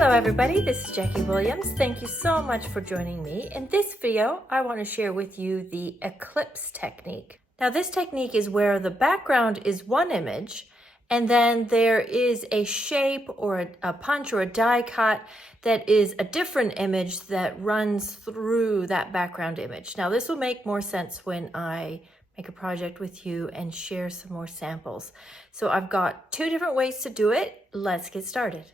Hello everybody, this is Jackie Williams. Thank you so much for joining me. In this video, I want to share with you the Eclipse technique. Now this technique is where the background is one image and then there is a shape or a punch or a die cut that is a different image that runs through that background image. Now this will make more sense when I make a project with you and share some more samples. So I've got two different ways to do it. Let's get started.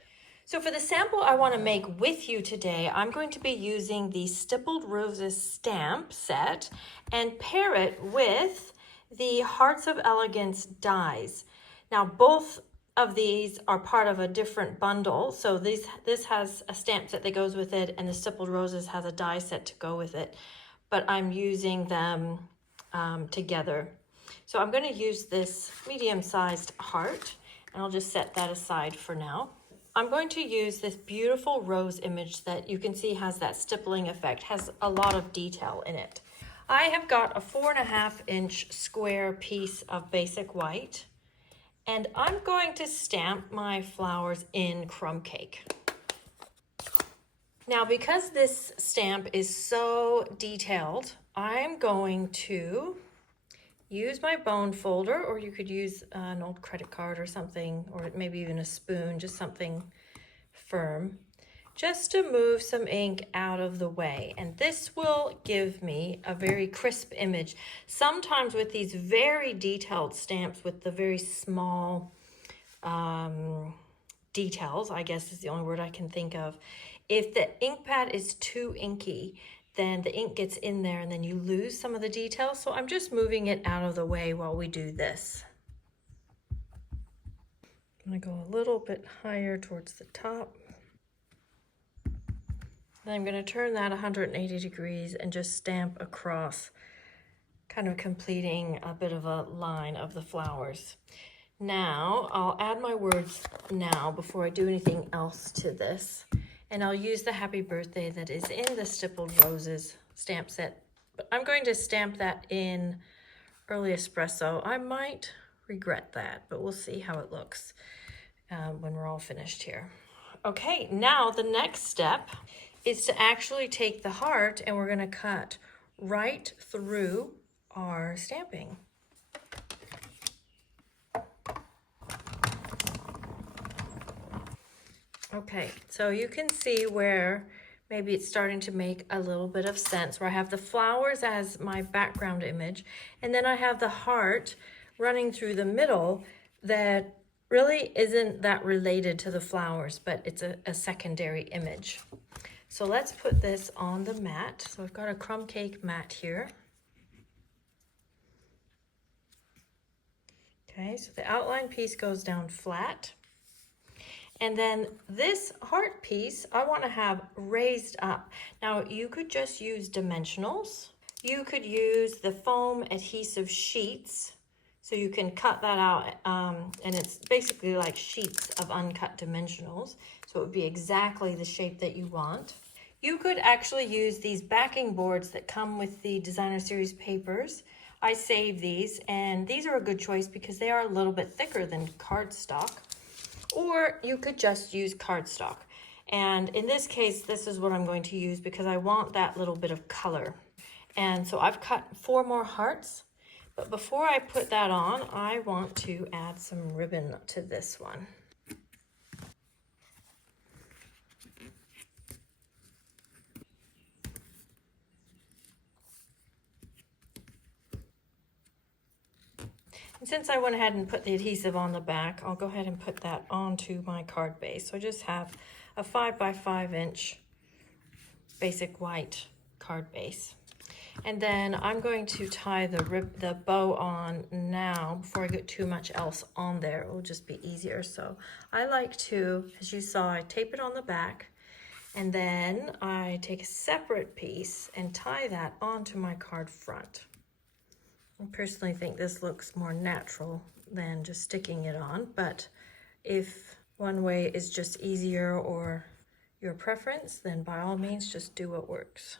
So for the sample I want to make with you today, I'm going to be using the Stippled Roses stamp set and pair it with the Hearts of Elegance dies. Now both of these are part of a different bundle. So this has a stamp set that goes with it and the Stippled Roses has a die set to go with it. But I'm using them together. So I'm going to use this medium-sized heart and I'll just set that aside for now. I'm going to use this beautiful rose image that you can see has that stippling effect, has a lot of detail in it. I have got a 4.5-inch square piece of basic white, and I'm going to stamp my flowers in crumb cake. Now, because this stamp is so detailed, I'm going to use my bone folder, or you could use an old credit card or something, or maybe even a spoon, just something firm, just to move some ink out of the way. And this will give me a very crisp image. Sometimes with these very detailed stamps with the very small details, I guess is the only word I can think of, if the ink pad is too inky, then the ink gets in there and then you lose some of the details. So I'm just moving it out of the way while we do this. I'm gonna go a little bit higher towards the top. Then I'm gonna turn that 180 degrees and just stamp across, kind of completing a bit of a line of the flowers. Now, I'll add my words now before I do anything else to this. And I'll use the happy birthday that is in the Stippled Roses stamp set. But I'm going to stamp that in early espresso. I might regret that, but we'll see how it looks when we're all finished here. Okay, now the next step is to actually take the heart and we're gonna cut right through our stamping. Okay, so you can see where maybe it's starting to make a little bit of sense, where I have the flowers as my background image, and then I have the heart running through the middle that really isn't that related to the flowers, but it's a secondary image. So let's put this on the mat. So I've got a crumb cake mat here. Okay, so the outline piece goes down flat. And then this heart piece, I want to have raised up. Now you could just use dimensionals. You could use the foam adhesive sheets. So you can cut that out and it's basically like sheets of uncut dimensionals. So it would be exactly the shape that you want. You could actually use these backing boards that come with the Designer Series papers. I save these and these are a good choice because they are a little bit thicker than cardstock. Or you could just use cardstock. And in this case, this is what I'm going to use because I want that little bit of color. And so I've cut 4 more hearts, but before I put that on, I want to add some ribbon to this one. And since I went ahead and put the adhesive on the back, I'll go ahead and put that onto my card base. So I just have a 5x5-inch basic white card base. And then I'm going to tie the bow on now before I get too much else on there. It will just be easier. So I like to, as you saw, I tape it on the back and then I take a separate piece and tie that onto my card front. I personally think this looks more natural than just sticking it on, but if one way is just easier or your preference, then by all means, just do what works.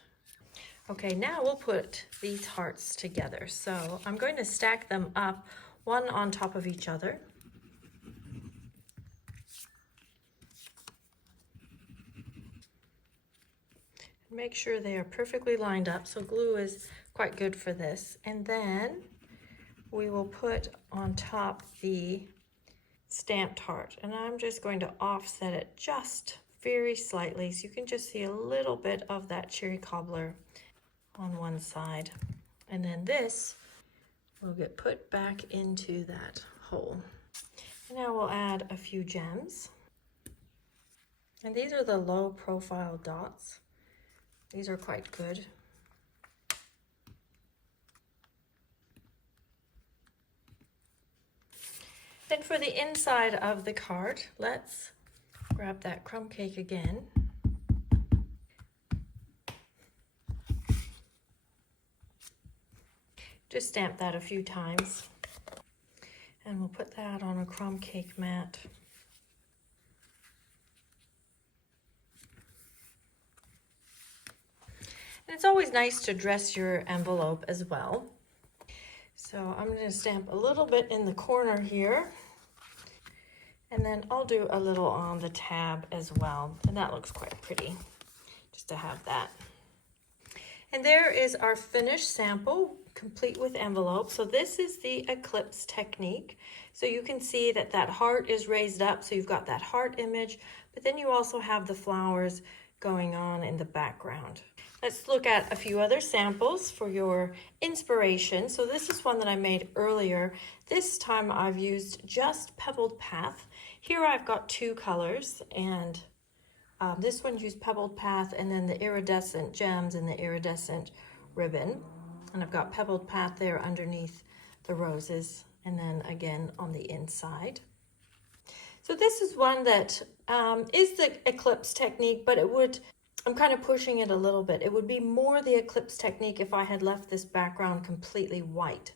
Okay, now we'll put these hearts together. So I'm going to stack them up, one on top of each other. Make sure they are perfectly lined up, so glue is quite good for this. And then we will put on top the stamped heart, and I'm just going to offset it just very slightly so you can just see a little bit of that cherry cobbler on one side. And then this will get put back into that hole. And now we'll add a few gems. And these are the low profile dots. These are quite good. Then for the inside of the card, let's grab that crumb cake again. Just stamp that a few times. And we'll put that on a crumb cake mat. And it's always nice to dress your envelope as well. So I'm going to stamp a little bit in the corner here. And then I'll do a little on the tab as well. And that looks quite pretty, just to have that. And there is our finished sample, complete with envelope. So this is the Eclipse technique. So you can see that that heart is raised up. So you've got that heart image, but then you also have the flowers going on in the background. Let's look at a few other samples for your inspiration. So this is one that I made earlier. This time I've used just Pebbled Path. Here I've got two colors, and this one used Pebbled Path and then the iridescent gems and the iridescent ribbon. And I've got Pebbled Path there underneath the roses, and then again on the inside. So this is one that is the Eclipse technique, but I'm kind of pushing it a little bit. It would be more the Eclipse technique if I had left this background completely white,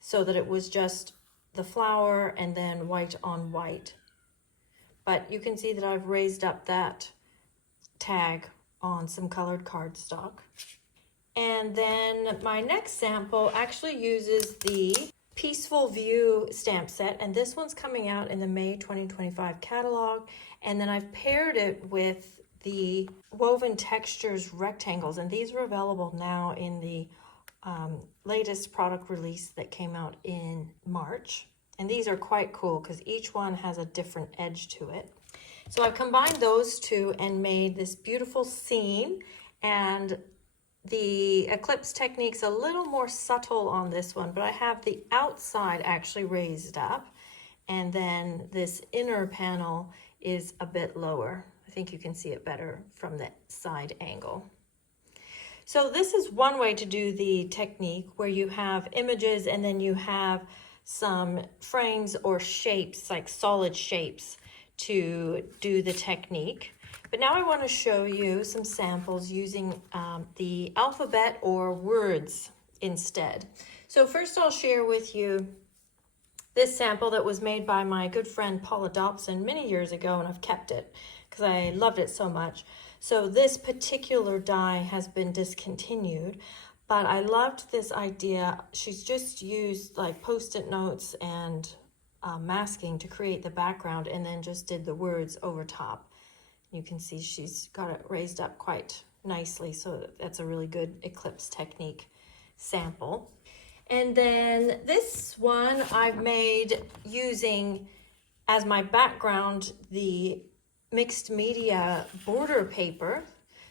so that it was just the flower and then white on white. But you can see that I've raised up that tag on some colored cardstock. And then my next sample actually uses the Peaceful View stamp set, and this one's coming out in the May 2025 catalog. And then I've paired it with the Woven Textures rectangles, and these are available now in the latest product release that came out in March. And these are quite cool because each one has a different edge to it. So I've combined those two and made this beautiful scene, and the Eclipse technique's a little more subtle on this one, but I have the outside actually raised up, and then this inner panel is a bit lower. I think you can see it better from the side angle. So this is one way to do the technique, where you have images and then you have some frames or shapes, like solid shapes, to do the technique. But now I want to show you some samples using the alphabet or words instead. So first I'll share with you this sample that was made by my good friend Paula Dobson many years ago, and I've kept it because I loved it so much. So this particular die has been discontinued, but I loved this idea. She's just used like Post-it notes and masking to create the background, and then just did the words over top. You can see she's got it raised up quite nicely, so that's a really good Eclipse technique sample. And then this one I've made using as my background the mixed media border paper.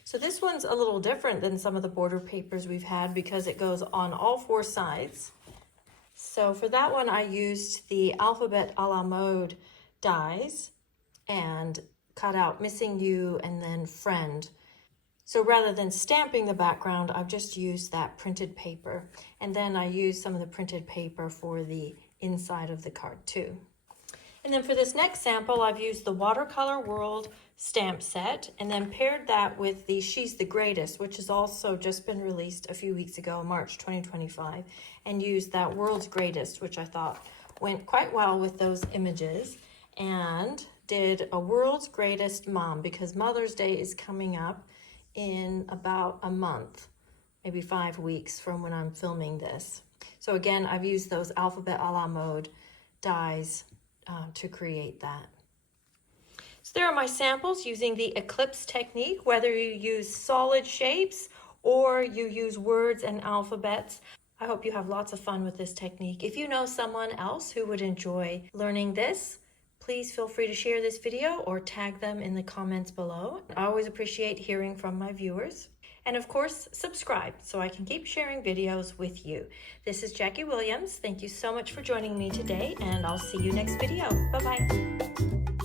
So this one's a little different than some of the border papers we've had because it goes on all four sides. So for that one I used the Alphabet a la Mode dies and cut out Missing You and then Friend. So rather than stamping the background, I've just used that printed paper. And then I used some of the printed paper for the inside of the card too. And then for this next sample, I've used the Watercolor World stamp set and then paired that with the She's the Greatest, which has also just been released a few weeks ago, March 2025, and used that World's Greatest, which I thought went quite well with those images, and did a World's Greatest Mom because Mother's Day is coming up in about a month, maybe 5 weeks from when I'm filming this. So again, I've used those Alphabet a la Mode dies to create that. So there are my samples using the Eclipse technique, whether you use solid shapes or you use words and alphabets. I hope you have lots of fun with this technique. If you know someone else who would enjoy learning this, please feel free to share this video or tag them in the comments below. I always appreciate hearing from my viewers. And of course, subscribe so I can keep sharing videos with you. This is Jackie Williams. Thank you so much for joining me today, and I'll see you next video. Bye-bye.